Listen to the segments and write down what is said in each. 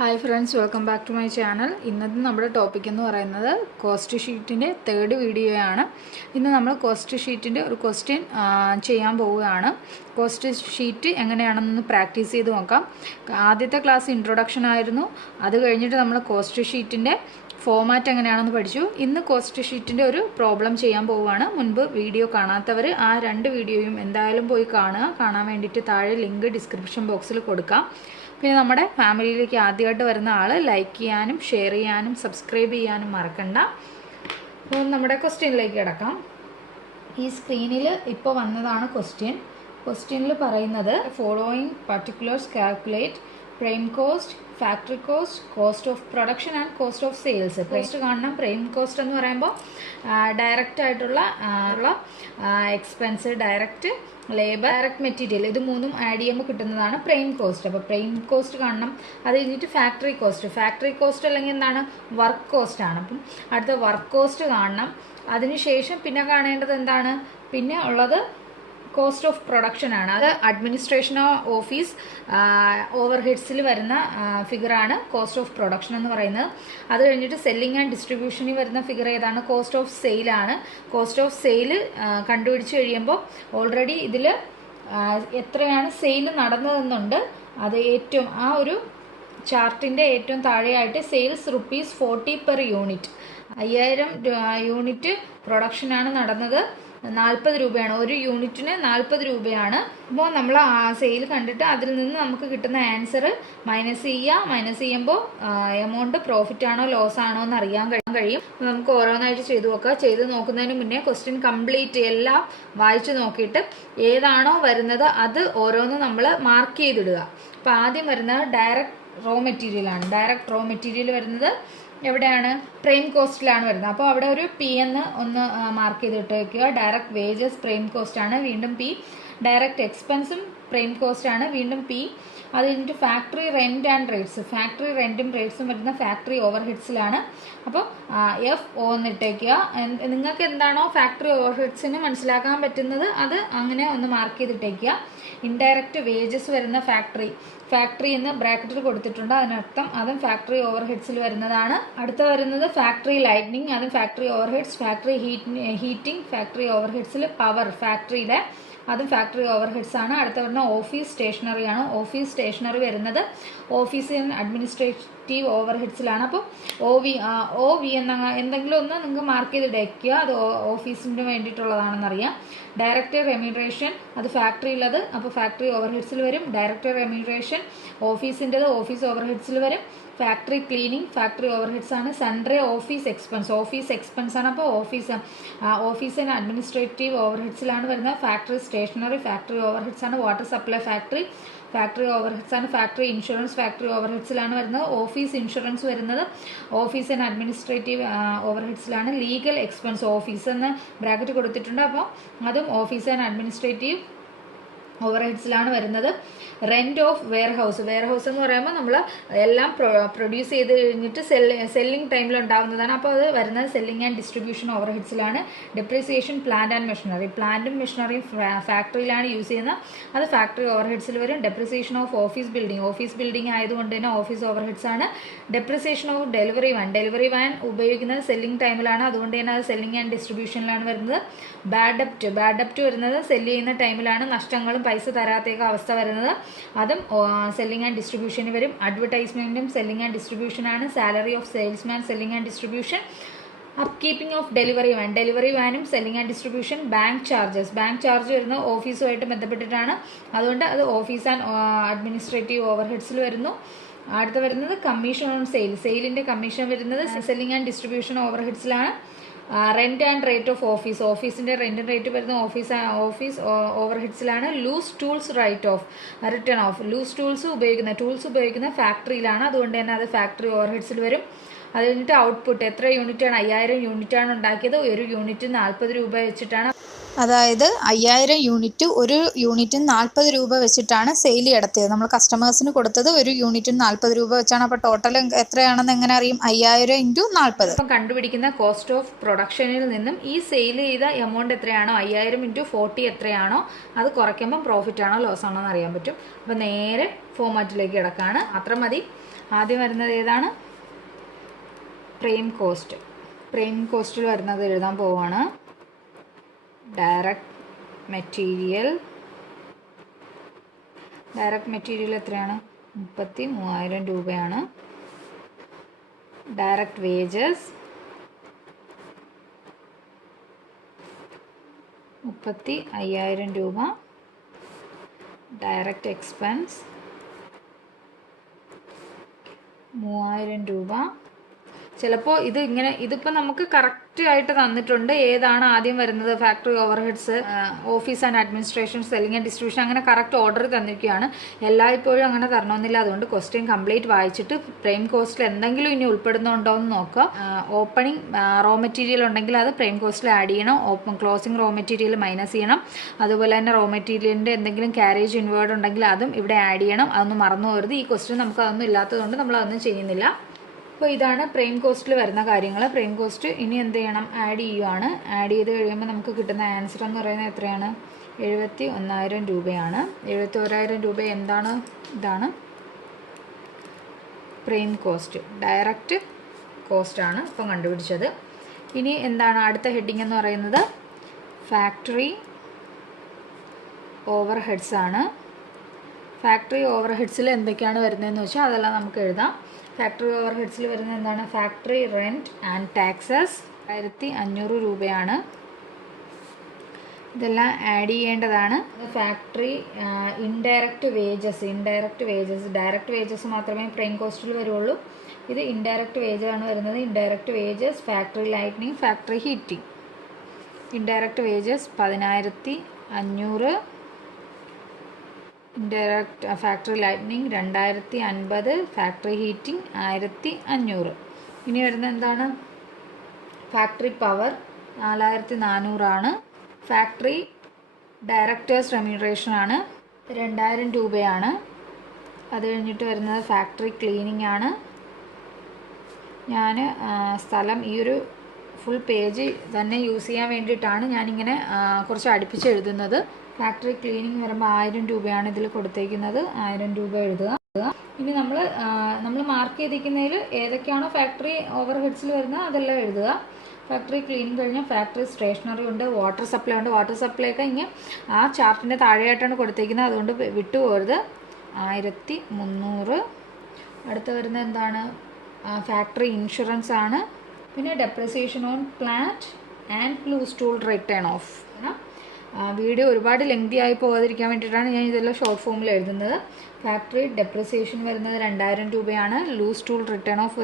Hi friends, welcome back to my channel. ഇന്നത്തെ നമ്മുടെ topic എന്ന് പറയുന്നത് കോസ്റ്റ് ഷീറ്റിൻ്റെ തേർഡ് വീഡിയോയാണ്. ഇന്ന് നമ്മൾ കോസ്റ്റ് ഷീറ്റിൻ്റെ ഒരു ക്വസ്റ്റ്യൻ ചെയ്യാൻ പോവുകയാണ്. കോസ്റ്റ് ഷീറ്റ് എങ്ങനെയാണെന്ന് പ്രാക്ടീസ് ചെയ്ത് നോക്കാം. ആദ്യത്തെ ക്ലാസ് ഇൻട്രൊഡക്ഷൻ ആയിരുന്നു. അത് കഴിഞ്ഞിട്ട് നമ്മൾ കോസ്റ്റ് ഷീറ്റിൻ്റെ ഫോമാറ്റ് എങ്ങനെയാണെന്ന് പഠിച്ചു. ഇന്ന് കോസ്റ്റ് ഷീറ്റിൻ്റെ ഒരു പ്രോബ്ലം ചെയ്യാൻ പോവുകയാണ്. മുൻപ് വീഡിയോ കാണാത്തവർ ആ രണ്ട് വീഡിയോയും എന്തായാലും പോയി കാണുക. കാണാൻ വേണ്ടിയിട്ട് താഴെ ലിങ്ക് ഡിസ്ക്രിപ്ഷൻ ബോക്സിൽ കൊടുക്കാം. പിന്നെ നമ്മുടെ ഫാമിലിയിലേക്ക് ആദ്യമായിട്ട് വരുന്ന ആൾ ലൈക്ക് ചെയ്യാനും ഷെയർ ചെയ്യാനും സബ്സ്ക്രൈബ് ചെയ്യാനും മറക്കണ്ട. അപ്പോൾ നമ്മുടെ ക്വസ്റ്റ്യനിലേക്ക് കിടക്കാം. ഈ സ്ക്രീനിൽ ഇപ്പോൾ വന്നതാണ് ക്വസ്റ്റ്യൻ. ക്വസ്റ്റ്യനിൽ പറയുന്നത് following particulars calculate prime cost, factory cost, cost of production and cost of sales. Cost കാണണം. പ്രൈം കോസ്റ്റ് എന്ന് പറയുമ്പോൾ ഡയറക്റ്റ് ആയിട്ടുള്ള expense, direct labour, direct material, ഇത് മൂന്നും ആഡ് ചെയ്യുമ്പോൾ കിട്ടുന്നതാണ് പ്രൈം കോസ്റ്റ്. അപ്പോൾ പ്രൈം കോസ്റ്റ് കാണണം. അത് കഴിഞ്ഞിട്ട് ഫാക്ടറി കോസ്റ്റ്. ഫാക്ടറി കോസ്റ്റ് അല്ലെങ്കിൽ എന്താണ്, വർക്ക് കോസ്റ്റ് ആണ്. അപ്പം അടുത്ത വർക്ക് കോസ്റ്റ് കാണണം. അതിനുശേഷം പിന്നെ കാണേണ്ടത് എന്താണ്, പിന്നെ ഉള്ളത് കോസ്റ്റ് ഓഫ് പ്രൊഡക്ഷൻ ആണ്. അത് അഡ്മിനിസ്ട്രേഷൻ ഓഫീസ് ഓവർഹെഡ്സിൽ വരുന്ന ഫിഗറാണ് കോസ്റ്റ് ഓഫ് പ്രൊഡക്ഷൻ എന്ന് പറയുന്നത്. അത് കഴിഞ്ഞിട്ട് സെല്ലിംഗ് ആൻഡ് ഡിസ്ട്രിബ്യൂഷനിൽ വരുന്ന ഫിഗർ ഏതാണ്, കോസ്റ്റ് ഓഫ് സെയിലാണ്. കോസ്റ്റ് ഓഫ് സെയിൽ കണ്ടുപിടിച്ച് കഴിയുമ്പോൾ ഓൾറെഡി ഇതിൽ എത്രയാണ് സെയിൽ നടന്നതെന്നുണ്ട്. അത് ഏറ്റവും ആ ഒരു ചാർട്ടിൻ്റെ ഏറ്റവും താഴെയായിട്ട് സെയിൽസ് ₹40 പെർ യൂണിറ്റ്, 5000 യൂണിറ്റ് പ്രൊഡക്ഷനാണ് നടന്നത്. 40 രൂപയാണ് ഒരു യൂണിറ്റിന്, 40 രൂപയാണ്. അപ്പോൾ നമ്മൾ ആ സെയിൽ കണ്ടിട്ട് അതിൽ നിന്ന് നമുക്ക് കിട്ടുന്ന ആൻസർ മൈനസ് ചെയ്യുക. മൈനസ് ചെയ്യുമ്പോൾ എമൗണ്ട് പ്രോഫിറ്റ് ആണോ ലോസ് ആണോ എന്ന് അറിയാൻ കഴിയും. നമുക്ക് ഓരോന്നായിട്ട് ചെയ്തു നോക്കുക. ചെയ്ത് നോക്കുന്നതിന് മുന്നേ ക്വസ്റ്റ്യൻ കംപ്ലീറ്റ് എല്ലാം വായിച്ചു നോക്കിയിട്ട് ഏതാണോ വരുന്നത് അത് ഓരോന്ന് നമ്മൾ മാർക്ക് ചെയ്തിടുക. അപ്പോൾ ആദ്യം വരുന്നത് ഡയറക്റ്റ് റോ മെറ്റീരിയലാണ്. ഡയറക്റ്റ് റോ മെറ്റീരിയൽ വരുന്നത് എവിടെയാണ്, പ്രൈം കോസ്റ്റിലാണ് വരുന്നത്. അപ്പോൾ അവിടെ ഒരു പി എന്ന് ഒന്ന് മാർക്ക് ചെയ്തിട്ട് വയ്ക്കുക. ഡയറക്റ്റ് വേജസ് പ്രൈം കോസ്റ്റ് ആണ്, വീണ്ടും പി. ഡയറക്റ്റ് എക്സ്പെൻസും പ്രൈം കോസ്റ്റ് ആണ്, വീണ്ടും പി. അത് കഴിഞ്ഞിട്ട് factory rent and rates. Factory റെന്റും റേറ്റ്സും വരുന്ന ഫാക്ടറി ഓവർ ഹെഡ്സിലാണ്. അപ്പോൾ FO എന്നിട്ടേക്കുക. നിങ്ങൾക്ക് എന്താണോ ഫാക്ടറി ഓവർ ഹെഡ്സിന് മനസ്സിലാക്കാൻ പറ്റുന്നത് അത് അങ്ങനെ ഒന്ന് മാർക്ക് ചെയ്തിട്ടേക്കുക. ഇൻഡയറക്റ്റ് വേജസ് വരുന്ന ഫാക്ടറി എന്ന് ബ്രാക്കറ്റിൽ കൊടുത്തിട്ടുണ്ട്. അതിനർത്ഥം അതും ഫാക്ടറി ഓവർ ഹെഡ്സിൽ വരുന്നതാണ്. അടുത്ത വരുന്നത് ഫാക്ടറി ലൈറ്റ്നിങ്, അതും factory over heads. Factory heating factory over ഹെഡ്സിൽ. പവർ ഫാക്ടറിയിലെ, അതും ഫാക്ടറി ഓവർ ഹെഡ്സ് ആണ്. അടുത്ത വരുന്ന ഓഫീസ് സ്റ്റേഷനറി ആണ്. ഓഫീസ് സ്റ്റേഷനറി വരുന്നത് ഓഫീസ് ആൻഡ് അഡ്മിനിസ്ട്രേറ്റീവ് ഓവർ ഹെഡ്സിലാണ്. അപ്പോൾ OV എന്തെങ്കിലും ഒന്ന് നിങ്ങൾക്ക് മാർക്ക് ചെയ്തിടയ്ക്കുക. അത് ഓഫീസിന് വേണ്ടിയിട്ടുള്ളതാണെന്നറിയാം. ഡയറക്റ്റ് റെമ്യൂണറേഷൻ അത് ഫാക്ടറിയുള്ളത്, അപ്പോൾ ഫാക്ടറി ഓവർ ഹെഡ്സിൽ വരും. ഡയറക്റ്റ് റെമ്യൂണറേഷൻ ഓഫീസിൻ്റെത് ഓഫീസ് ഓവർ ഹെഡ്സിൽ വരും. Factory cleaning factory over heads ആണ്. സൺഡേ ഓഫീസ് എക്സ്പെൻസ് ആണ്. അപ്പോൾ ഓഫീസ് ആൻഡ് അഡ്മിനിസ്ട്രേറ്റീവ് ഓവർ ഹെഡ്സിലാണ് വരുന്നത്. Factory stationery factory over heads ആണ്. Water supply factory over heads ആണ്. ഫാക്ടറി ഇൻഷുറൻസ് ഫാക്ടറി ഓവർ ഹെഡ്സിലാണ് വരുന്നത്. ഓഫീസ് ഇൻഷുറൻസ് വരുന്നത് ഓഫീസ് ആൻഡ് അഡ്മിനിസ്ട്രേറ്റീവ് ഓവർ ഹെഡ്സിലാണ്. ലീഗൽ എക്സ്പെൻസ് ഓഫീസ് എന്ന് ബ്രാക്കറ്റ് കൊടുത്തിട്ടുണ്ട്. അപ്പോൾ അതും ഓഫീസ് ആൻഡ് അഡ്മിനിസ്ട്രേറ്റീവ് ഓവർ ഹെഡ്സിലാണ് വരുന്നത്. റെന്റ് ഓഫ് വെയർഹൗസ് എന്ന് പറയുമ്പോൾ നമ്മൾ എല്ലാം പ്രൊഡ്യൂസ് ചെയ്ത് കഴിഞ്ഞിട്ട് സെല്ലിംഗ് ടൈമിൽ ഉണ്ടാകുന്നതാണ്. അപ്പോൾ അത് വരുന്നത് സെല്ലിംഗ് ആൻഡ് ഡിസ്ട്രിബ്യൂഷൻ ഓവർ ഹെഡ്സിലാണ്. Depreciation plant and machinery. പ്ലാന്റും മെഷീനറിയും ഫാക്ടറിയിലാണ് യൂസ് ചെയ്യുന്നത്. അത് ഫാക്ടറി ഓവർ ഹെഡ്സിൽ വരും. ഡെപ്രിസിയേഷൻ ഓഫ് ഓഫീസ് ബിൽഡിംഗ് ആയതുകൊണ്ട് തന്നെ ഓഫീസ് ഓവർ ഹെഡ്സ് ആണ്. ഡെപ്രിസിയേഷൻ ഓഫ് ഡെലിവറി വാൻ ഉപയോഗിക്കുന്നത് സെല്ലിംഗ് ടൈമിലാണ്, അതുകൊണ്ട് തന്നെ അത് സെല്ലിംഗ് ആൻഡ് ഡിസ്ട്രിബ്യൂഷനിലാണ് വരുന്നത്. ബാഡ് ഡെപ്റ്റ് വരുന്നത് സെല്ല് ചെയ്യുന്ന ടൈമിലാണ്, നഷ്ടങ്ങളും പൈസ തരാത്തേക്ക അവസ്ഥ വരുന്നത്. അതും സെല്ലിംഗ് ആൻഡ് ഡിസ്ട്രിബ്യൂഷന് വരും. അഡ്വർടൈസ്മെന്റും സെല്ലിംഗ് ആൻഡ് ഡിസ്ട്രിബ്യൂഷൻ ആണ്. Salary of salesman selling and distribution. Upkeeping of delivery വാനും selling and distribution. Bank charge വരുന്നത് ഓഫീസുമായിട്ട് ബന്ധപ്പെട്ടിട്ടാണ്, അതുകൊണ്ട് അത് ഓഫീസ് ആൻഡ് അഡ്മിനിസ്ട്രേറ്റീവ് ഓവർ ഹെഡ്സിൽ വരുന്നു. അടുത്ത വരുന്നത് കമ്മീഷൻ ഓൺ സെയിലിന്റെ കമ്മീഷൻ വരുന്നത് സെല്ലിംഗ് ആൻഡ് ഡിസ്ട്രിബ്യൂഷൻ ഓവർ ഹെഡ്സിലാണ്. റെന്റ് ആൻഡ് റേറ്റ് ഓഫ് ഓഫീസിന്റെ റെന്റ് റേറ്റ് വരുന്ന ഓഫീസ് ഓവർ ഹെഡ്സിലാണ്. Loose tools written off. Loose tools ഉപയോഗിക്കുന്ന ഫാക്ടറിയിലാണ്, അതുകൊണ്ട് തന്നെ അത് ഫാക്ടറി ഓവർ ഹെഡ്സിൽ വരും. അത് കഴിഞ്ഞിട്ട് ഔട്ട്പുട്ട് എത്ര യൂണിറ്റാണ്, 5000 യൂണിറ്റാണ് ഉണ്ടാക്കിയത്. ഒരു യൂണിറ്റ് 40 രൂപ വെച്ചിട്ടാണ്. അതായത് 5000 യൂണിറ്റ്, ഒരു യൂണിറ്റിന് 40 രൂപ വെച്ചിട്ടാണ് സെയിൽ നടത്തിയത്. നമ്മൾ കസ്റ്റമേഴ്സിന് കൊടുത്തത് ഒരു യൂണിറ്റിന് 40 രൂപ വെച്ചാണ്. അപ്പോൾ ടോട്ടൽ എത്രയാണെന്ന് എങ്ങനെ അറിയും? 5000 × 40. ഇപ്പം കണ്ടുപിടിക്കുന്ന കോസ്റ്റ് ഓഫ് പ്രൊഡക്ഷനിൽ നിന്നും ഈ സെയിൽ ചെയ്ത എമൗണ്ട് എത്രയാണോ 5000 × 40 എത്രയാണോ അത് കുറയ്ക്കുമ്പം പ്രോഫിറ്റ് ആണോ ലോസ് ആണോ എന്ന് അറിയാൻ പറ്റും. അപ്പോൾ നേരെ ഫോമാറ്റിലേക്ക് കിടക്കാണ്. അത്ര മതി. ആദ്യം വരുന്നത് ഏതാണ്? Prime cost. പ്രൈം കോസ്റ്റിൽ വരുന്നത് എഴുതാൻ പോവാണ്. Direct material. ഡയറക്റ്റ് മെറ്റീരിയൽ എത്രയാണ്? 33,000 രൂപയാണ്. ഡയറക്റ്റ് വേജസ് 35,000 രൂപ. ഡയറക്റ്റ് എക്സ്പെൻസ് 3,000 രൂപ. ചിലപ്പോൾ ഇതിപ്പോൾ നമുക്ക് കറക്റ്റ് ആയിട്ട് തന്നിട്ടുണ്ട്. ഏതാണ് ആദ്യം വരുന്നത്? Factory overheads, office and administration, selling and distribution, അങ്ങനെ കറക്റ്റ് ഓർഡർ തന്നിരിക്കുകയാണ്. എല്ലായ്പ്പോഴും അങ്ങനെ തരണമെന്നില്ല. അതുകൊണ്ട് ക്വസ്റ്റ്യൻ കംപ്ലീറ്റ് വായിച്ചിട്ട് പ്രൈം കോസ്റ്റിൽ എന്തെങ്കിലും ഇനി ഉൾപ്പെടുന്നുണ്ടോ എന്ന് നോക്കുക. ഓപ്പണിംഗ് റോ മെറ്റീരിയൽ ഉണ്ടെങ്കിൽ അത് പ്രൈം കോസ്റ്റിൽ ആഡ് ചെയ്യണം. ക്ലോസിംഗ് റോ മെറ്റീരിയൽ മൈനസ് ചെയ്യണം. അതുപോലെ തന്നെ റോ മെറ്റീരിയലിൻ്റെ എന്തെങ്കിലും ക്യാരേജ് ഇൻവേർഡ് ഉണ്ടെങ്കിൽ അതും ഇവിടെ ആഡ് ചെയ്യണം. അതൊന്നും മറന്നു പോകരുത്. ഈ ക്വസ്റ്റ്യൻ നമുക്ക് അതൊന്നും ഇല്ലാത്തതുകൊണ്ട് നമ്മൾ അതൊന്നും ചെയ്യുന്നില്ല. അപ്പോൾ ഇതാണ് പ്രൈം കോസ്റ്റിൽ വരുന്ന കാര്യങ്ങൾ. പ്രൈം കോസ്റ്റ് ഇനി എന്ത് ചെയ്യണം? ആഡ് ചെയ്യുവാണ്. ആഡ് ചെയ്ത് കഴിയുമ്പോൾ നമുക്ക് കിട്ടുന്ന ആൻസർ എന്ന് പറയുന്നത് എത്രയാണ്? 71,000 രൂപയാണ്. 71,000 രൂപ എന്താണ്? ഇതാണ് പ്രൈം കോസ്റ്റ്. ഡയറക്റ്റ് കോസ്റ്റാണ് ഇപ്പം കണ്ടുപിടിച്ചത്. ഇനി എന്താണ് അടുത്ത ഹെഡിങ് എന്ന് പറയുന്നത്? ഫാക്ടറി ഓവർ ഹെഡ്സ് ആണ്. ഫാക്ടറി ഓവർ ഹെഡ്സിൽ എന്തൊക്കെയാണ് വരുന്നതെന്ന് വെച്ചാൽ അതെല്ലാം നമുക്ക് എഴുതാം. ഫാക്ടറി ഓവർ ഹെഡ്സിൽ വരുന്നത് എന്താണ്? ഫാക്ടറി റെൻറ്റ് ആൻഡ് ടാക്സസ് 1,500 രൂപയാണ്. ഇതെല്ലാം ആഡ് ചെയ്യേണ്ടതാണ്. Factory indirect wages. Direct wages മാത്രമേ പ്രൈം കോസ്റ്റിൽ വരുള്ളൂ. ഇത് ഇൻഡയറക്റ്റ് വേജ് ആണ് വരുന്നത്. Indirect wages, factory lightning, factory heating. Indirect wages 10,500. Indirect factory lightning 2,050. Factory heating 1,500. ഇനി വരുന്നത് എന്താണ്? ഫാക്ടറി പവർ 4,400 ആണ്. ഫാക്ടറി ഡയറക്ടേഴ്സ് റെമ്യൂണറേഷൻ ആണ് 2,000 രൂപയാണ്. അത് കഴിഞ്ഞിട്ട് വരുന്നത് ഫാക്ടറി ക്ലീനിങ് ആണ്. ഞാൻ സ്ഥലം ഈ ഒരു ഫുൾ പേജ് തന്നെ യൂസ് ചെയ്യാൻ വേണ്ടിയിട്ടാണ് ഞാനിങ്ങനെ കുറച്ച് അടുപ്പിച്ച് എഴുതുന്നത്. ഫാക്ടറി ക്ലീനിങ് വരുമ്പോൾ 1,000 രൂപയാണ് ഇതിൽ കൊടുത്തേക്കുന്നത്. 1,000 രൂപ എഴുതുക. ഇനി നമ്മൾ മാർക്ക് ചെയ്തിരിക്കുന്നതിൽ ഏതൊക്കെയാണോ ഫാക്ടറി ഓവർ ഹെഡ്സിൽ വരുന്നത് അതെല്ലാം എഴുതുക. ഫാക്ടറി ക്ലീനിങ് കഴിഞ്ഞാൽ ഫാക്ടറി സ്റ്റേഷനറി ഉണ്ട്, വാട്ടർ സപ്ലൈ ഉണ്ട്. വാട്ടർ സപ്ലൈ ഒക്കെ ഇങ്ങനെ ആ ചാർട്ടിൻ്റെ താഴെയായിട്ടാണ് കൊടുത്തേക്കുന്നത്, അതുകൊണ്ട് വിട്ടുപോകരുത്. 1,300. അടുത്ത് വരുന്നത് എന്താണ്? ഫാക്ടറി ഇൻഷുറൻസ് ആണ്. പിന്നെ depreciation on plant and loose tool written off. Video ഒരുപാട് ലെങ്തി ആയി പോകാതിരിക്കാൻ വേണ്ടിയിട്ടാണ് ഞാൻ ഇതെല്ലാം ഷോർട്ട് ഫോമിൽ എഴുതുന്നത്. ഫാക്ടറി ഡെപ്രിസിയേഷൻ വരുന്നത് 2,000 രൂപയാണ്. ലൂസ് ടൂൾ റിട്ടേൺ ഓഫ്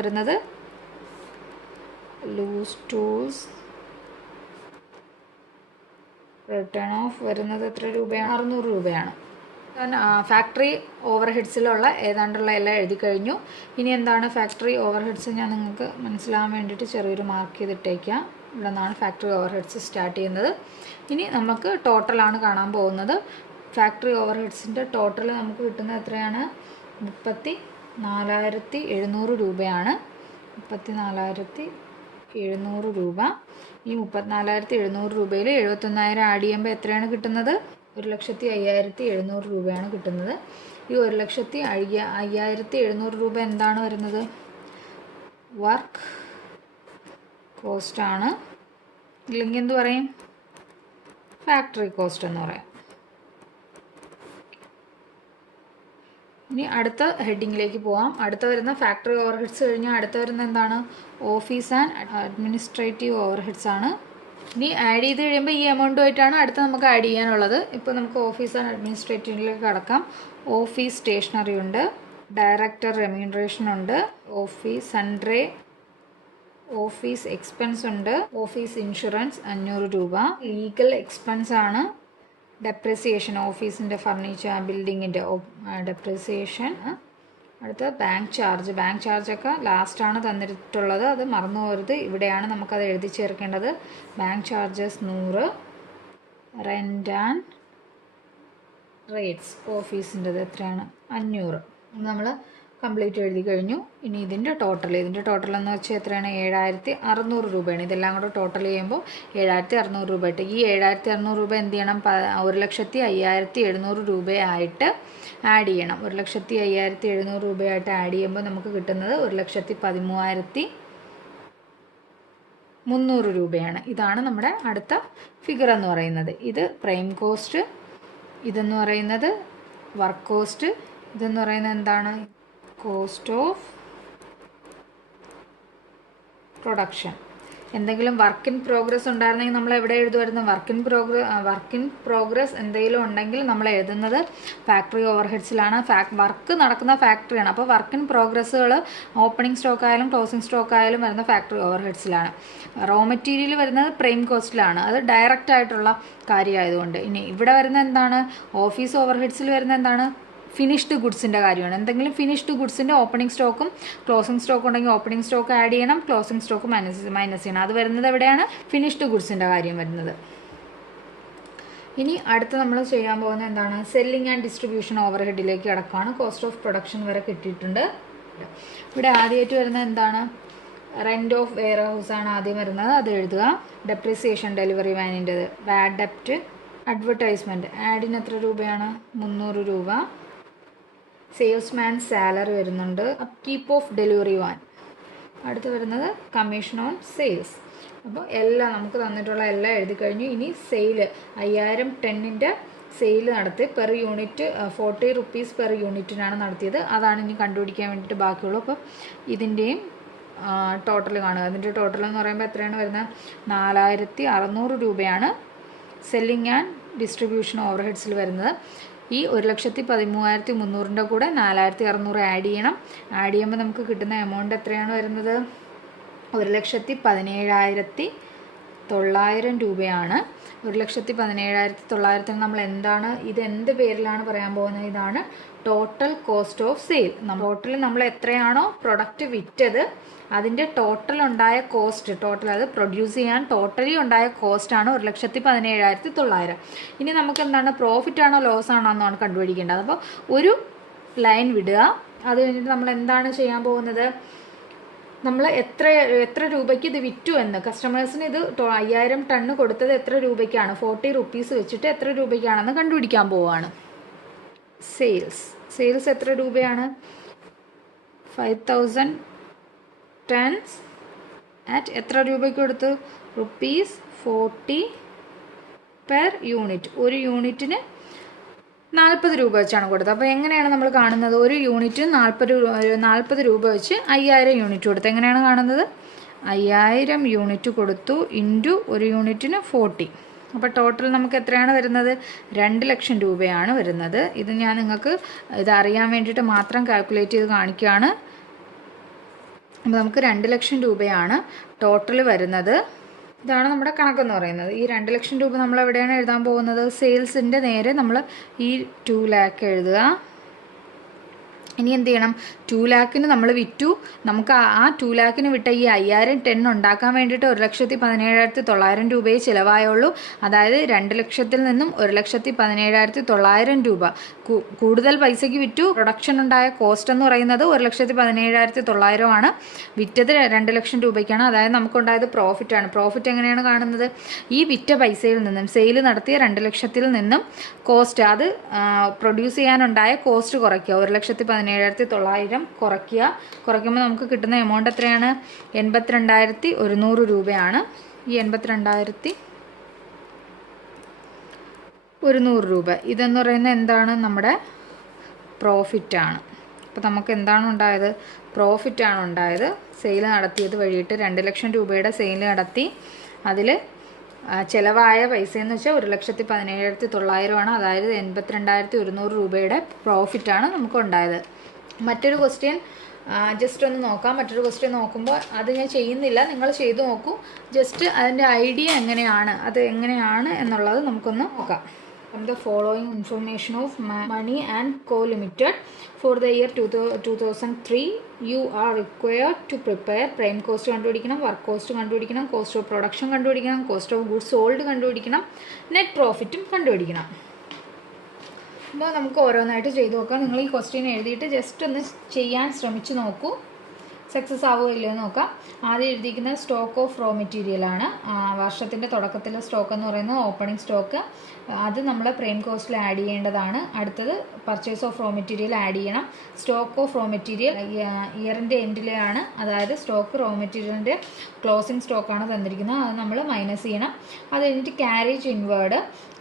വരുന്നത് എത്ര രൂപയാണ്? 600 രൂപയാണ്. ഫാക്ടറി ഓവർ ഹെഡ്സിലുള്ള ഏതാണ്ടുള്ള എല്ലാം എഴുതി കഴിഞ്ഞു. ഇനി എന്താണ് ഫാക്ടറി ഓവർ ഹെഡ്സ്? ഞാൻ നിങ്ങൾക്ക് മനസ്സിലാകാൻ വേണ്ടിയിട്ട് ചെറിയൊരു മാർക്ക് ചെയ്തിട്ടേക്കാം. ഇവിടെ നിന്നാണ് ഫാക്ടറി ഓവർ ഹെഡ്സ് സ്റ്റാർട്ട് ചെയ്യുന്നത്. ഇനി നമുക്ക് ടോട്ടലാണ് കാണാൻ പോകുന്നത്. ഫാക്ടറി ഓവർ ഹെഡ്സിൻ്റെ ടോട്ടൽ നമുക്ക് കിട്ടുന്നത് എത്രയാണ്? 34,700 രൂപയാണ്. 34,700 രൂപ. ഈ 34,700 രൂപയിൽ 71,000 ആഡ് ചെയ്യുമ്പോൾ എത്രയാണ് കിട്ടുന്നത്? 1,05,700 രൂപയാണ് കിട്ടുന്നത്. ഈ 1,05,700 രൂപ എന്താണ് വരുന്നത്? വർക്ക് കോസ്റ്റാണ്. ഇല്ലെങ്കിൽ എന്ത് പറയും? ഫാക്ടറി കോസ്റ്റ് എന്ന് പറയാം. ഇനി അടുത്ത ഹെഡിങ്ങിലേക്ക് പോവാം. അടുത്ത വരുന്ന ഫാക്ടറി ഓവർ ഹെഡ്സ് കഴിഞ്ഞാൽ അടുത്ത വരുന്ന എന്താണ്? Office and administrative over heads ആണ്. ഇനി ആഡ് ചെയ്ത് കഴിയുമ്പോൾ ഈ എമൗണ്ടുമായിട്ടാണ് അടുത്ത നമുക്ക് ആഡ് ചെയ്യാനുള്ളത്. ഇപ്പോൾ നമുക്ക് ഓഫീസ് ആൻഡ് അഡ്മിനിസ്ട്രേറ്റീവിലേക്ക് കടക്കാം. ഓഫീസ് സ്റ്റേഷനറി ഉണ്ട്, ഡയറക്ടർ റെമ്യൂണറേഷൻ ഉണ്ട്, ഓഫീസ് സൺഡ്രേ, ഓഫീസ് എക്സ്പെൻസ് ഉണ്ട്, ഓഫീസ് ഇൻഷുറൻസ് 500 രൂപ, ലീഗൽ എക്സ്പെൻസ് ആണ്, ഡെപ്രിസിയേഷൻ ഓഫീസിൻ്റെ ഫർണിച്ചർ ബിൽഡിങ്ങിൻ്റെ ഡെപ്രിസിയേഷൻ. അടുത്ത ബാങ്ക് ചാർജൊക്കെ ലാസ്റ്റാണ് തന്നിട്ടുള്ളത്, അത് മറന്നു പോകരുത്. ഇവിടെയാണ് നമുക്കത് എഴുതി ചേർക്കേണ്ടത്. Bank charges 100. Rent and rates ഓഫീസിൻ്റെത് എത്രയാണ് 500. നമ്മൾ കംപ്ലീറ്റ് എഴുതി കഴിഞ്ഞു. ഇനി ഇതിൻ്റെ ടോട്ടൽ എന്ന് വെച്ചാൽ എത്രയാണ് 7600 രൂപയാണ്. ഇതെല്ലാം കൂടെ ടോട്ടൽ ചെയ്യുമ്പോൾ 7600 രൂപ ആയിട്ട് ഈ 7600 രൂപ എന്ത് ചെയ്യണം 1,50,700 രൂപയായിട്ട് ആഡ് ചെയ്യണം. 1,50,700 രൂപയായിട്ട് ആഡ് ചെയ്യുമ്പോൾ നമുക്ക് കിട്ടുന്നത് 1,13,300 രൂപയാണ്. ഇതാണ് നമ്മുടെ അടുത്ത ഫിഗർ എന്ന് പറയുന്നത്. ഇത് പ്രൈം കോസ്റ്റ്, ഇതെന്ന് പറയുന്നത് വർക്ക് കോസ്റ്റ്, ഇതെന്ന് പറയുന്നത് എന്താണ് കോസ്റ്റ് ഓഫ് പ്രൊഡക്ഷൻ. എന്തെങ്കിലും വർക്ക് ഇൻ പ്രോഗ്രസ് ഉണ്ടായിരുന്നെങ്കിൽ നമ്മൾ എവിടെ എഴുതുമായിരുന്നു? വർക്ക് ഇൻ പ്രോഗ്രസ് എന്തെങ്കിലും ഉണ്ടെങ്കിൽ നമ്മൾ എഴുതുന്നത് ഫാക്ടറി ഓവർ ഹെഡ്സിലാണ്. വർക്ക് നടക്കുന്ന ഫാക്ടറിയാണ്. അപ്പോൾ വർക്ക് ഇൻ പ്രോഗ്രസ്സുകൾ ഓപ്പണിംഗ് സ്റ്റോക്ക് ആയാലും ക്ലോസിംഗ് സ്റ്റോക്ക് ആയാലും വരുന്ന ഫാക്ടറി ഓവർ ഹെഡ്സിലാണ്. റോ മെറ്റീരിയൽ വരുന്നത് പ്രൈം കോസ്റ്റിലാണ്. അത് ഡയറക്റ്റ് ആയിട്ടുള്ള കാര്യമായതുകൊണ്ട്. ഇനി ഇവിടെ വരുന്ന എന്താണ് ഓഫീസ് ഓവർ ഹെഡ്സിൽ വരുന്ന എന്താണ് ഫിനിഷ്ഡ് ഗുഡ്സിൻ്റെ കാര്യമാണ്. എന്തെങ്കിലും ഫിനിഷ്ഡ് ഗുഡ്സിൻ്റെ ഓപ്പണിംഗ് സ്റ്റോക്കും ക്ലോസിംഗ് സ്റ്റോക്ക് ഉണ്ടെങ്കിൽ ഓപ്പണിംഗ് സ്റ്റോക്ക് ആഡ് ചെയ്യണം, ക്ലോസിംഗ് സ്റ്റോക്ക് മൈനസ് ചെയ്യണം. അത് വരുന്നത് എവിടെയാണ് ഫിനിഷ്ഡ് ഗുഡ്സിൻ്റെ കാര്യം വരുന്നത്. ഇനി അടുത്ത് നമ്മൾ ചെയ്യാൻ പോകുന്നത് എന്താണ് സെല്ലിംഗ് ആൻഡ് ഡിസ്ട്രിബ്യൂഷൻ ഓവർ ഹെഡിലേക്ക് കിടക്കുകയാണ്. കോസ്റ്റ് ഓഫ് പ്രൊഡക്ഷൻ വരെ കിട്ടിയിട്ടുണ്ട്. ഇവിടെ ആദ്യമായിട്ട് വരുന്നത് എന്താണ് റെൻ്റ് ഓഫ് വെയർ ഹൗസ് ആണ് ആദ്യം വരുന്നത്. അത് എഴുതുക. ഡെപ്രിസിയേഷൻ ഡെലിവറി വാനിൻ്റെത്, ബാഡ് ഡെപ്റ്റ്, അഡ്വർടൈസ്മെൻറ്റ് ആഡിന് എത്ര രൂപയാണ് 300 രൂപ. സെയിൽസ്മാൻ സാലറി വരുന്നുണ്ട്. അപ്കീപ്പ് ഓഫ് ഡെലിവറി വാൻ. അടുത്ത് വരുന്നത് കമ്മീഷൻ ഓൺ സെയിൽസ്. അപ്പോൾ എല്ലാം നമുക്ക് തന്നിട്ടുള്ള എല്ലാം എഴുതി കഴിഞ്ഞു. ഇനി സെയിൽ 5000 ടെന്നിൻ്റെ സെയിൽ നടത്തി പെർ യൂണിറ്റ് 40 റുപ്പീസ് പെർ യൂണിറ്റിനാണ് നടത്തിയത്. അതാണ് ഇനി കണ്ടുപിടിക്കാൻ വേണ്ടിയിട്ട് ബാക്കിയുള്ളൂ. അപ്പോൾ ഇതിൻ്റെയും ടോട്ടൽ കാണുക. അതിൻ്റെ ടോട്ടൽ എന്ന് പറയുമ്പോൾ എത്രയാണ് വരുന്നത് 4600 രൂപയാണ് സെല്ലിംഗ് ആൻഡ് ഡിസ്ട്രിബ്യൂഷൻ ഓവർ ഹെഡ്സിൽ വരുന്നത്. ഈ 1,13,300 കൂടെ 4600 ആഡ് ചെയ്യണം. ആഡ് ചെയ്യുമ്പോൾ നമുക്ക് കിട്ടുന്ന എമൗണ്ട് എത്രയാണ് വരുന്നത് 1,17,900 രൂപയാണ്. 1,17,900 നമ്മൾ എന്താണ് ഇത് എന്ത് പേരിലാണ് പറയാൻ പോകുന്നത്? ഇതാണ് total cost of sale. Total നമ്മൾ എത്രയാണോ പ്രൊഡക്റ്റ് വിറ്റത് അതിൻ്റെ ടോട്ടൽ ഉണ്ടായ കോസ്റ്റ്, അത് പ്രൊഡ്യൂസ് ചെയ്യാൻ ടോട്ടലി ഉണ്ടായ കോസ്റ്റാണ് 1,17,900. ഇനി നമുക്ക് എന്താണ് പ്രോഫിറ്റ് ആണോ ലോസ് ആണോ എന്നാണ് കണ്ടുപിടിക്കേണ്ടത്. അപ്പോൾ ഒരു ലൈൻ വിടുക. അത് കഴിഞ്ഞിട്ട് നമ്മൾ എന്താണ് ചെയ്യാൻ പോകുന്നത് നമ്മൾ എത്ര രൂപയ്ക്ക് ഇത് വിറ്റു എന്ന് കസ്റ്റമേഴ്സിന് ഇത് 5000 ടണ്ണ് കൊടുത്തത് എത്ര രൂപയ്ക്കാണ് 40 റുപ്പീസ് വെച്ചിട്ട് എത്ര രൂപയ്ക്കാണെന്ന് കണ്ടുപിടിക്കാൻ പോവുകയാണ്. സെയിൽസ് എത്ര രൂപയാണ് 5000 ടൺസ് അറ്റ് എത്ര രൂപയ്ക്ക് കൊടുത്തു ₹40 പെർ യൂണിറ്റ്. ഒരു യൂണിറ്റിന് 40 രൂപ വെച്ചാണ് കൊടുത്തത്. അപ്പോൾ എങ്ങനെയാണ് നമ്മൾ കാണുന്നത്? ഒരു യൂണിറ്റിന് 40 രൂപ വെച്ച് 5000 യൂണിറ്റ് കൊടുത്തു. എങ്ങനെയാണ് കാണുന്നത് 5000 യൂണിറ്റ് കൊടുത്തു ഇൻറ്റു ഒരു യൂണിറ്റിന് 40. അപ്പോൾ ടോട്ടൽ നമുക്ക് എത്രയാണ് വരുന്നത് 2 ലക്ഷം രൂപയാണ് വരുന്നത്. ഇത് ഞാൻ നിങ്ങൾക്ക് ഇതറിയാൻ വേണ്ടിയിട്ട് മാത്രം കാൽക്കുലേറ്റ് ചെയ്ത് കാണിക്കുകയാണ്. അപ്പോൾ നമുക്ക് 2 ലക്ഷം രൂപയാണ് ടോട്ടൽ വരുന്നത്. ഇതാണ് നമ്മുടെ കണക്കെന്ന് പറയുന്നത്. ഈ 2 ലക്ഷം രൂപ നമ്മൾ എവിടെയാണ് എഴുതാൻ പോകുന്നത്? സെയിൽസിൻ്റെ നേരെ നമ്മൾ ഈ 2 lakh എഴുതുക. ഇനി എന്ത് ചെയ്യണം 2 lakhന് നമ്മൾ വിറ്റു. നമുക്ക് ആ 2 lakhന് വിട്ട ഈ 5000 ടെൻ ഉണ്ടാക്കാൻ വേണ്ടിയിട്ട് 1,17,900 രൂപയെ ചിലവായുള്ളൂ. അതായത് 2 ലക്ഷത്തിൽ നിന്നും 1,17,900 രൂപ കൂടുതൽ പൈസയ്ക്ക് വിറ്റു. പ്രൊഡക്ഷൻ ഉണ്ടായ കോസ്റ്റ് എന്ന് പറയുന്നത് 1,17,900 ആണ്. വിറ്റത് 2 ലക്ഷം രൂപയ്ക്കാണ്. അതായത് നമുക്കുണ്ടായത് പ്രോഫിറ്റാണ്. പ്രോഫിറ്റ് എങ്ങനെയാണ് കാണുന്നത്? ഈ വിറ്റ പൈസയിൽ നിന്നും സെയിൽ നടത്തിയ 2 ലക്ഷത്തിൽ നിന്നും കോസ്റ്റ് അത് പ്രൊഡ്യൂസ് ചെയ്യാനുണ്ടായ കോസ്റ്റ് കുറയ്ക്കുക. 1,17,900 കുറയ്ക്കുമ്പോൾ നമുക്ക് കിട്ടുന്ന എമൗണ്ട് എത്രയാണ് 82,100 രൂപയാണ്. ഈ 82,100 രൂപ ഇതെന്ന് പറയുന്നത് എന്താണ് നമ്മുടെ പ്രോഫിറ്റാണ്. അപ്പോൾ നമുക്ക് എന്താണ് ഉണ്ടായത് പ്രോഫിറ്റാണ് ഉണ്ടായത്. സെയിൽ നടത്തിയത് വഴിയിട്ട് 2 ലക്ഷം രൂപയുടെ സെയിൽ നടത്തി. അതിൽ ചിലവായ പൈസ എന്ന് വെച്ചാൽ 1,17,900 ആണ്. അതായത് 82,100 രൂപയുടെ പ്രോഫിറ്റാണ് നമുക്ക് ഉണ്ടായത്. മറ്റൊരു ക്വസ്റ്റ്യൻ ജസ്റ്റ് ഒന്ന് നോക്കാം. മറ്റൊരു ക്വസ്റ്റ്യൻ നോക്കുമ്പോൾ അത് ഞാൻ ചെയ്യുന്നില്ല, നിങ്ങൾ ചെയ്തു നോക്കൂ. ജസ്റ്റ് അതിൻ്റെ ഐഡിയ എങ്ങനെയാണ് എന്നുള്ളത് നമുക്കൊന്ന് നോക്കാം. the following information of Money and Co Limited for the year 2003. You are required to prepare prime cost കണ്ടുപിടിക്കണം, വർക്ക് കോസ്റ്റ് കണ്ടുപിടിക്കണം, കോസ്റ്റ് ഓഫ് പ്രൊഡക്ഷൻ കണ്ടുപിടിക്കണം, കോസ്റ്റ് ഓഫ് ഗുഡ്സ് സോൾഡ് കണ്ടുപിടിക്കണം, നെറ്റ് പ്രോഫിറ്റും കണ്ടുപിടിക്കണം. അപ്പോൾ നമുക്ക് ഓരോന്നായിട്ട് ചെയ്ത് നോക്കാം. നിങ്ങൾ ഈ ക്വസ്റ്റ്യൻ എഴുതിയിട്ട് ജസ്റ്റ് ഒന്ന് ചെയ്യാൻ ശ്രമിച്ച് നോക്കൂ. സക്സസ് ആവുമോ ഇല്ലയോ നോക്കാം. ആദ്യം എഴുതിയിരിക്കുന്ന സ്റ്റോക്ക് ഓഫ് റോ മെറ്റീരിയലാണ്. വർഷത്തിൻ്റെ തുടക്കത്തിലെ സ്റ്റോക്ക് എന്ന് പറയുന്നത് ഓപ്പണിംഗ് സ്റ്റോക്ക്. അത് നമ്മൾ പ്രൈം കോസ്റ്റിൽ ആഡ് ചെയ്യേണ്ടതാണ്. അടുത്തത് purchase of raw material add ചെയ്യണം. സ്റ്റോക്ക് ഓഫ് റോ മെറ്റീരിയൽ ഇയറിൻ്റെ എൻഡിലാണ്, അതായത് സ്റ്റോക്ക് റോ മെറ്റീരിയലിൻ്റെ ക്ലോസിംഗ് സ്റ്റോക്കാണ് തന്നിരിക്കുന്നത്, അത് നമ്മൾ മൈനസ് ചെയ്യണം. അത് കഴിഞ്ഞിട്ട് ക്യാരേജ് ഇൻവേർഡ്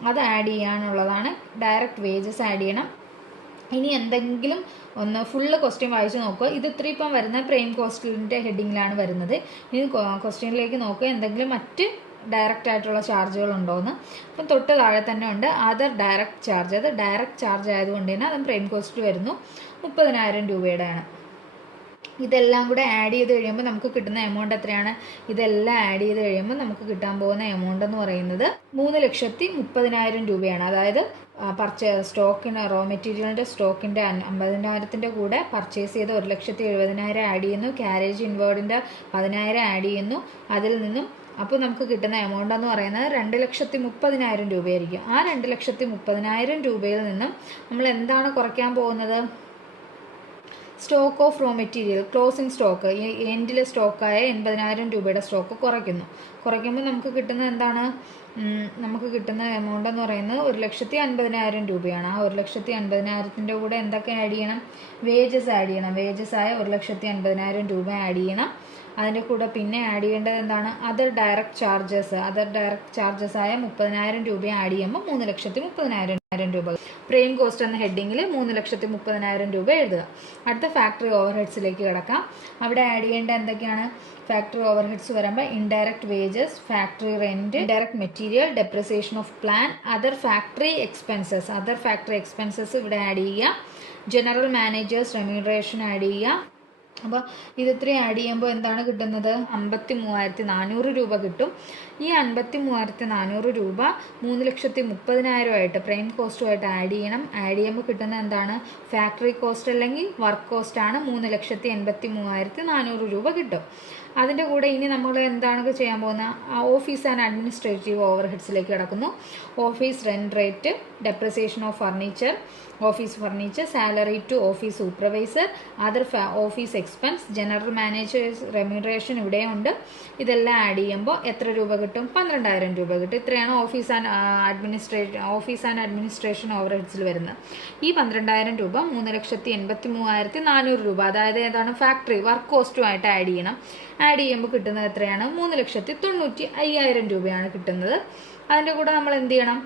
അത് ആഡ് ചെയ്യാനുള്ളതാണ്. ഡയറക്റ്റ് വേജസ് ആഡ് ചെയ്യണം. ഇനി എന്തെങ്കിലും ഒന്ന് ഫുള്ള് ക്വസ്റ്റ്യൻ വായിച്ച് നോക്കുക. ഇത് ഇത്ര ഇപ്പം വരുന്ന പ്രൈം കോസ്റ്റിൻ്റെ ഹെഡിങ്ങിലാണ് വരുന്നത്. ഇനി ക്വസ്റ്റ്യനിലേക്ക് നോക്കുക, എന്തെങ്കിലും മറ്റ് ഡയറക്റ്റ് ആയിട്ടുള്ള ചാർജുകൾ ഉണ്ടോയെന്ന്. അപ്പം തൊട്ട് താഴെ തന്നെ ഉണ്ട് അതർ ഡയറക്റ്റ് ചാർജ്. അത് ഡയറക്റ്റ് ചാർജ് ആയതുകൊണ്ട് തന്നെ അതും പ്രൈം കോസ്റ്റ് വരുന്നു. 30,000 രൂപയുടെയാണ്. ഇതെല്ലാം കൂടെ ആഡ് ചെയ്ത് കഴിയുമ്പോൾ നമുക്ക് കിട്ടുന്ന എമൗണ്ട് എത്രയാണ്? ഇതെല്ലാം ആഡ് ചെയ്ത് കഴിയുമ്പോൾ നമുക്ക് കിട്ടാൻ പോകുന്ന എമൗണ്ട് എന്ന് പറയുന്നത് 3,30,000 രൂപയാണ്. അതായത് സ്റ്റോക്കിന് റോ മെറ്റീരിയലിൻ്റെ സ്റ്റോക്കിൻ്റെ 50,000 കൂടെ പർച്ചേസ് ചെയ്ത് 1,70,000 ആഡ് ചെയ്യുന്നു. ക്യാരേജ് ഇൻവേർഡിൻ്റെ 10,000 ആഡ് ചെയ്യുന്നു. അതിൽ നിന്നും അപ്പോൾ നമുക്ക് കിട്ടുന്ന എമൗണ്ട് എന്ന് പറയുന്നത് 2,30,000 രൂപയായിരിക്കും. ആ 2,30,000 രൂപയിൽ നിന്നും നമ്മൾ എന്താണ് കുറയ്ക്കാൻ പോകുന്നത്? Stock of raw material closing stock, എൻഡിലെ സ്റ്റോക്കായ 80,000 രൂപയുടെ സ്റ്റോക്ക് കുറയ്ക്കുമ്പോൾ നമുക്ക് കിട്ടുന്നത് എന്താണ്? നമുക്ക് കിട്ടുന്ന എമൗണ്ട് എന്ന് പറയുന്നത് 1,50,000 രൂപയാണ്. ആ 1,50,000 കൂടെ എന്തൊക്കെ ആഡ് ചെയ്യണം? വേജസ് ആഡ് ചെയ്യണം. വേജസ് ആയ 1,50,000 രൂപ ആഡ് ചെയ്യണം. അതിൻ്റെ കൂടെ പിന്നെ ആഡ് ചെയ്യേണ്ടത് എന്താണ്? Other direct charges. Other direct charges ആയ 30,000 രൂപ ആഡ് ചെയ്യുമ്പോൾ 3,30,000 രൂപ. പ്രൈം കോസ്റ്റ് എന്ന ഹെഡിങ്ങിൽ 3,30,000 രൂപ എഴുതുക. അടുത്ത ഫാക്ടറി ഓവർ ഹെഡ്സിലേക്ക് കിടക്കാം. അവിടെ ആഡ് ചെയ്യേണ്ട എന്തൊക്കെയാണ്? ഫാക്ടറി ഓവർ ഹെഡ്സ് വരുമ്പോൾ indirect wages, factory rent, indirect material, depreciation of plan, other factory expenses ഇവിടെ ആഡ് ചെയ്യുക. ജനറൽ മാനേജേഴ്സ് റെമ്യൂണറേഷൻ ആഡ് ചെയ്യുക. അപ്പോൾ ഇത് ഇത്രയും ആഡ് ചെയ്യുമ്പോൾ എന്താണ് കിട്ടുന്നത്? 53,400 രൂപ കിട്ടും. ഈ 53,400 രൂപ 3,30,000 പ്രൈം കോസ്റ്റുമായിട്ട് ആഡ് ചെയ്യണം. ആഡ് ചെയ്യുമ്പോൾ കിട്ടുന്നത് എന്താണ്? ഫാക്ടറി കോസ്റ്റ് അല്ലെങ്കിൽ വർക്ക് കോസ്റ്റാണ്. 3,83,400 രൂപ കിട്ടും. അതിൻ്റെ കൂടെ ഇനി നമ്മൾ എന്താണ് ചെയ്യാൻ പോകുന്നത്? ഓഫീസ് ആൻഡ് അഡ്മിനിസ്ട്രേറ്റീവ് ഓവർ ഹെഡ്സിലേക്ക് കിടക്കുന്നു. Office rent rate, depreciation of office furniture, salary to office supervisor, other office expense, general managers remuneration ഇവിടെയുണ്ട്. ഇതെല്ലാം ആഡ് ചെയ്യുമ്പോൾ എത്ര രൂപ കിട്ടും? 12,000 രൂപ കിട്ടും. ഇത്രയാണ് ഓഫീസ് ആൻഡ് അഡ്മിനിസ്ട്രേഷൻ ഓവർ ഹെഡ്സിൽ വരുന്നത്. ഈ 12,000 രൂപ 3,83,400 രൂപ, അതായത് ഏതാണ്? ഫാക്ടറി വർക്ക് കോസ്റ്റുമായിട്ട് ആഡ് ചെയ്യണം. ആഡ് ചെയ്യുമ്പോൾ കിട്ടുന്നത് എത്രയാണ്? 3,95,000 രൂപയാണ് കിട്ടുന്നത്. അതിൻ്റെ കൂടെ നമ്മൾ എന്ത് ചെയ്യണം?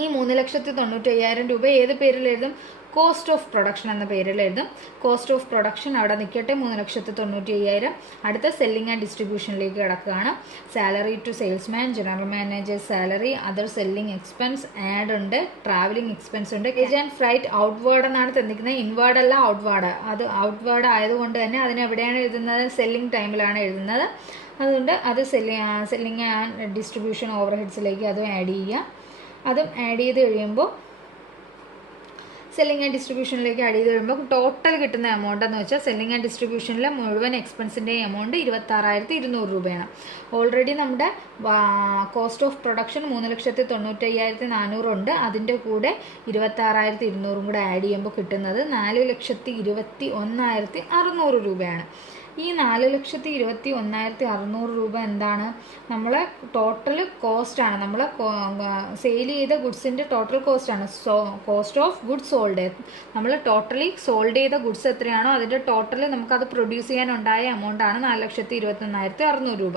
ഈ 3,95,000 രൂപ ഏത് പേരിൽ എഴുതും? കോസ്റ്റ് ഓഫ് പ്രൊഡക്ഷൻ എന്ന പേരിൽ എഴുതും. കോസ്റ്റ് ഓഫ് പ്രൊഡക്ഷൻ അവിടെ നിൽക്കട്ടെ, 3,95,000. അടുത്ത സെല്ലിംഗ് ആൻഡ് ഡിസ്ട്രിബ്യൂഷനിലേക്ക് കിടക്കുകയാണ്. Salary to salesman, general managers salary, other selling expense add ഉണ്ട്, ട്രാവലിംഗ് എക്സ്പെൻസ് ഉണ്ട്. ഗേജ് ആൻഡ് ഫ്രൈറ്റ് ഔട്ട്വേർഡ് എന്നാണ് തന്നിരിക്കുന്നത്, ഇൻവേർഡ് അല്ല ഔട്ട്വേർഡ്. അത് ഔട്ട്വേർഡ് ആയതുകൊണ്ട് തന്നെ അതിനെവിടെയാണ് എഴുതുന്നത്? സെല്ലിംഗ് ടൈമിലാണ് എഴുതുന്നത്. അതുകൊണ്ട് അത് സെല്ലിംഗ് ആൻഡ് ഡിസ്ട്രിബ്യൂഷൻ ഓവർ ഹെഡ്സിലേക്ക് അതും ആഡ് ചെയ്യുക. അതും ആഡ് ചെയ്ത് കഴിയുമ്പോൾ സെല്ലിംഗ് ആൻഡ് ഡിസ്ട്രിബ്യൂഷനിലേക്ക് ആഡ് ചെയ്ത് കഴിയുമ്പോൾ ടോട്ടൽ കിട്ടുന്ന എമൗണ്ട് എന്ന് വെച്ചാൽ സെല്ലിംഗ് ആൻഡ് ഡിസ്ട്രിബ്യൂഷനിലെ മുഴുവൻ എക്സ്പെൻസിൻ്റെ എമൗണ്ട് 26,200 രൂപയാണ്. ഓൾറെഡി നമ്മുടെ കോസ്റ്റ് ഓഫ് പ്രൊഡക്ഷൻ 3,95,400 ഉണ്ട്. അതിൻ്റെ കൂടെ 26,200 കൂടെ ആഡ് ചെയ്യുമ്പോൾ കിട്ടുന്നത് 4,21,600 രൂപയാണ്. ഈ 4,21,600 രൂപ എന്താണ്? നമ്മളെ ടോട്ടൽ കോസ്റ്റാണ്. നമ്മൾ സെയിൽ ചെയ്ത ഗുഡ്സിൻ്റെ ടോട്ടൽ കോസ്റ്റാണ്. Cost of goods sold. നമ്മൾ ടോട്ടലി സോൾഡ് ചെയ്ത ഗുഡ്സ് എത്രയാണോ അതിൻ്റെ ടോട്ടൽ നമുക്കത് പ്രൊഡ്യൂസ് ചെയ്യാനുണ്ടായ എമൗണ്ടാണ് 4,21,600 രൂപ.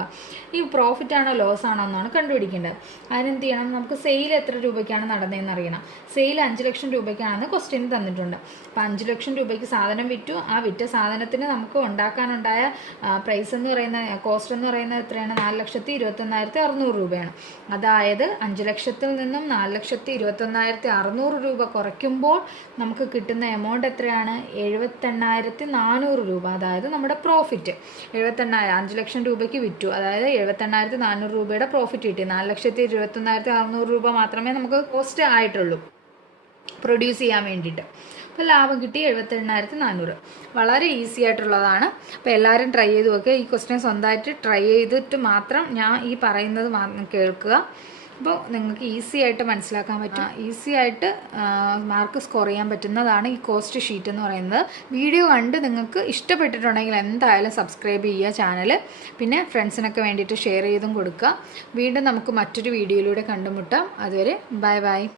ഈ പ്രോഫിറ്റ് ആണോ ലോസ് ആണോ എന്നാണ് കണ്ടുപിടിക്കേണ്ടത്. അതിനെന്ത് ചെയ്യണം? നമുക്ക് സെയിൽ എത്ര രൂപയ്ക്കാണ് നടന്നതെന്ന് അറിയണം. സെയിൽ 5 ലക്ഷം രൂപയ്ക്കാണെന്ന് ക്വസ്റ്റ്യൻ തന്നിട്ടുണ്ട്. അപ്പം 5 ലക്ഷം രൂപയ്ക്ക് സാധനം വിറ്റു. ആ വിറ്റ സാധനത്തിന് നമുക്ക് ഉണ്ടാക്കാനുണ്ടായ ഉണ്ടായ പ്രൈസ് എന്ന് പറയുന്ന കോസ്റ്റ് എന്ന് പറയുന്നത് എത്രയാണ്? 4,21,600 രൂപയാണ്. അതായത് 5 ലക്ഷത്തിൽ നിന്നും 4,21,600 രൂപ കുറയ്ക്കുമ്പോൾ നമുക്ക് കിട്ടുന്ന എമൗണ്ട് എത്രയാണ്? 78,400 രൂപ. അതായത് നമ്മുടെ പ്രോഫിറ്റ് 78,000, 5 ലക്ഷം രൂപയ്ക്ക് വിറ്റു, അതായത് 78,400 രൂപയുടെ പ്രോഫിറ്റ് കിട്ടി. 4,21,600 രൂപ മാത്രമേ നമുക്ക് കോസ്റ്റ് ആയിട്ടുള്ളൂ പ്രൊഡ്യൂസ് ചെയ്യാൻ വേണ്ടിയിട്ട്. അപ്പോൾ ലാഭം കിട്ടി 78,400. വളരെ ഈസി ആയിട്ടുള്ളതാണ്. അപ്പോൾ എല്ലാവരും ട്രൈ ചെയ്ത് നോക്കുക. ഈ ക്വസ്റ്റ്യൻ സ്വന്തമായിട്ട് ട്രൈ ചെയ്തിട്ട് മാത്രം ഞാൻ ഈ പറയുന്നത് കേൾക്കുക. അപ്പോൾ നിങ്ങൾക്ക് ഈസി ആയിട്ട് മനസ്സിലാക്കാൻ പറ്റും, ഈസി ആയിട്ട് മാർക്ക് സ്കോർ ചെയ്യാൻ പറ്റുന്നതാണ് ഈ കോസ്റ്റ് ഷീറ്റ് എന്ന് പറയുന്നത്. വീഡിയോ കണ്ട് നിങ്ങൾക്ക് ഇഷ്ടപ്പെട്ടിട്ടുണ്ടെങ്കിൽ എന്തായാലും സബ്സ്ക്രൈബ് ചെയ്യുക ചാനൽ. പിന്നെ ഫ്രണ്ട്സിനൊക്കെ വേണ്ടിയിട്ട് ഷെയർ ചെയ്തും കൊടുക്കുക. വീണ്ടും നമുക്ക് മറ്റൊരു വീഡിയോയിലൂടെ കണ്ടുമുട്ടാം. അതുവരെ ബൈ ബൈ.